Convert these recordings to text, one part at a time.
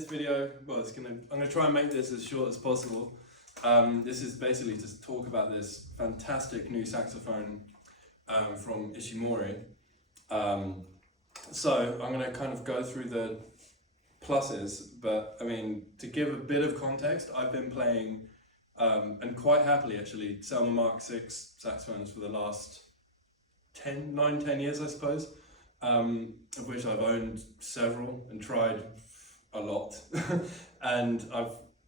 this video, well, I'm gonna try and make this as short as possible. This is basically to talk about this fantastic new saxophone from Ishimori. So I'm gonna kind of go through the pluses, but I mean, to give a bit of context, I've been playing, and quite happily actually, Selmer Mark VI saxophones for the last 10 years, I suppose, of which I've owned several and tried a lot. And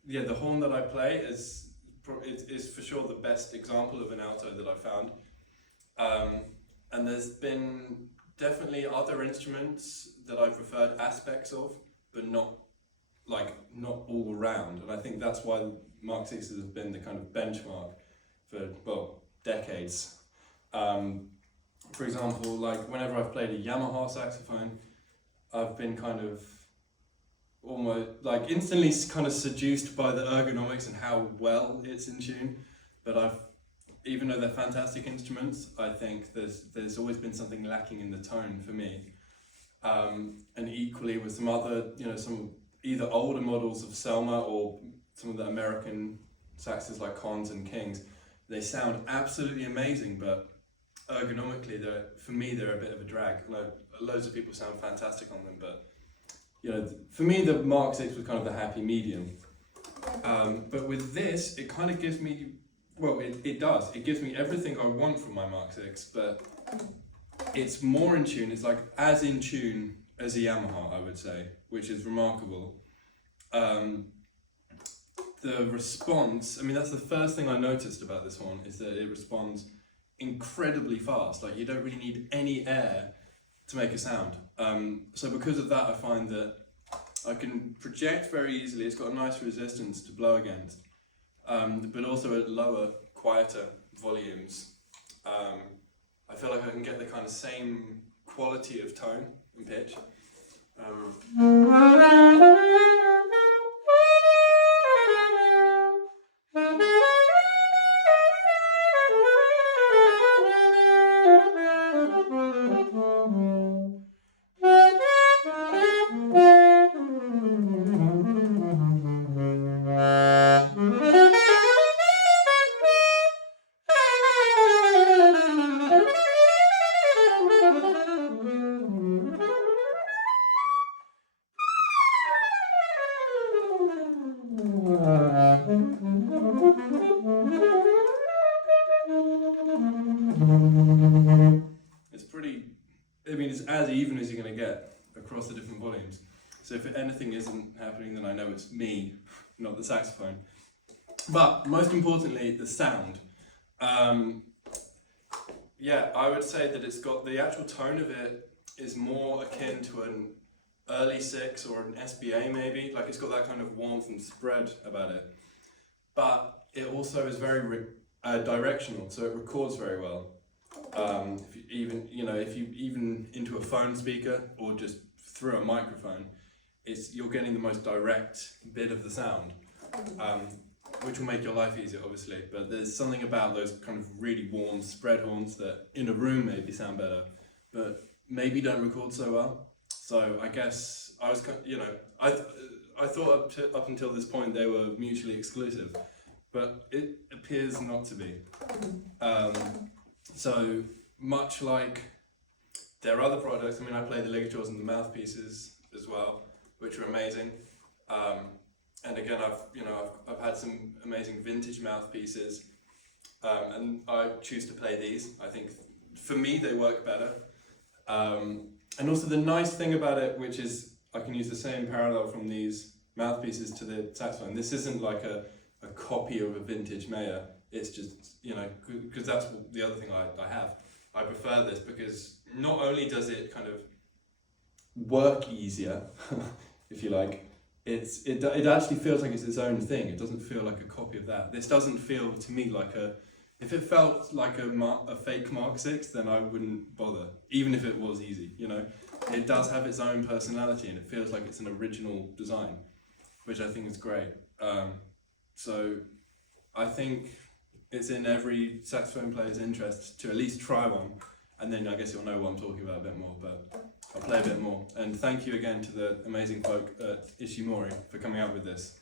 the horn that I play is for sure the best example of an alto that I've found. And there's been definitely other instruments that I've preferred aspects of, but not all around. And I think that's why Mark VIs have been the kind of benchmark for, well, decades. For example, like whenever I've played a Yamaha saxophone, I've been kind of almost like instantly kind of seduced by the ergonomics and how well it's in tune. But even though they're fantastic instruments, I think there's always been something lacking in the tone for me. And equally with some other, some either older models of Selmer or some of the American saxes like Cons and Kings, they sound absolutely amazing, but ergonomically, for me, they're a bit of a drag. Loads of people sound fantastic on them, but for me, the Mark VI was kind of the happy medium. But with this, it kind of gives me, well, it does. It gives me everything I want from my Mark VI, but it's more in tune. It's like as in tune as a Yamaha, I would say, which is remarkable. The response, I mean, that's the first thing I noticed about this horn, is that it responds incredibly fast. Like, you don't really need any air to make a sound. So because of that, I find that I can project very easily. It's got a nice resistance to blow against, but also at lower, quieter volumes. I feel like I can get the kind of same quality of tone and pitch. It's as even as you're going to get across the different volumes. So if anything isn't happening, then I know it's me, not the saxophone. But most importantly, the sound. I would say that it's got the actual tone of it is more akin to an early 6 or an SBA maybe. Like, it's got that kind of warmth and spread about it. But it also is very directional, so it records very well. If you even into a phone speaker or just through a microphone, you're getting the most direct bit of the sound, which will make your life easier, obviously. But there's something about those kind of really warm spread horns that in a room maybe sound better, but maybe don't record so well. So I guess I was, I thought up until this point they were mutually exclusive, but it appears not to be. So much like their other products, I mean, I play the Ligatures and the Mouthpieces as well, which are amazing. And again, I've had some amazing vintage mouthpieces, and I choose to play these. I think for me they work better. And also the nice thing about it, which is I can use the same parallel from these mouthpieces to the saxophone. This isn't like a copy of a vintage Mayer. It's just, because that's the other thing I have. I prefer this because not only does it kind of work easier, if you like, it actually feels like it's its own thing. It doesn't feel like a copy of that. This doesn't feel to me like if it felt like a fake Mark VI, then I wouldn't bother, even if it was easy, It does have its own personality and it feels like it's an original design, which I think is great. So I think it's in every saxophone player's interest to at least try one, and then I guess you'll know what I'm talking about a bit more, but I'll play a bit more. And thank you again to the amazing folk at Ishimori for coming out with this.